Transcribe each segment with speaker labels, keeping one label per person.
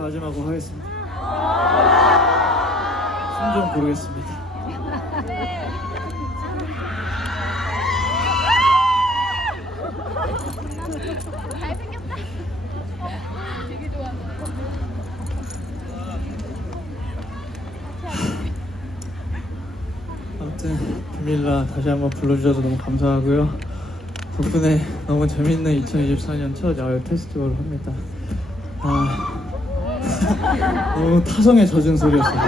Speaker 1: 하겠습니다. 숨 좀 고르겠습니다. 아무튼 비밀라 다시 한번 불러주셔서 너무 감사하고요. 덕분에 너무 재밌는 2024년 첫 야외 페스티벌을 합니다. 아 너무 타성에 젖은 소리였어요.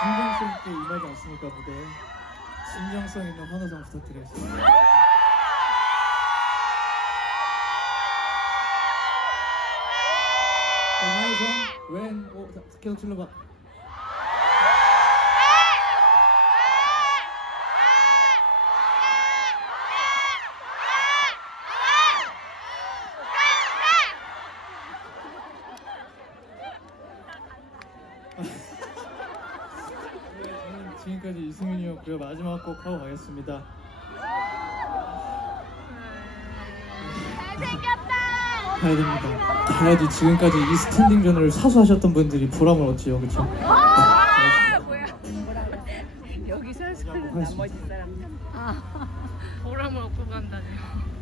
Speaker 1: 진정성 있게 임하지 않습니까 무대에? 진정성 있는 환호성 부탁드리겠습니다. 자, 환호성 왼, 오, 자, 계속 질러봐. 네, 저는 지금까지 이승윤이었고요. 마지막 곡 하고 가겠습니다. 가야 됩니다. 가야지 지금까지 이 스탠딩 전을 사수하셨던 분들이 보람을 얻지요, 그렇죠?
Speaker 2: 여기 서서
Speaker 1: 하겠습니다.
Speaker 2: 나머지 사람 보람을 얻고 간다네요.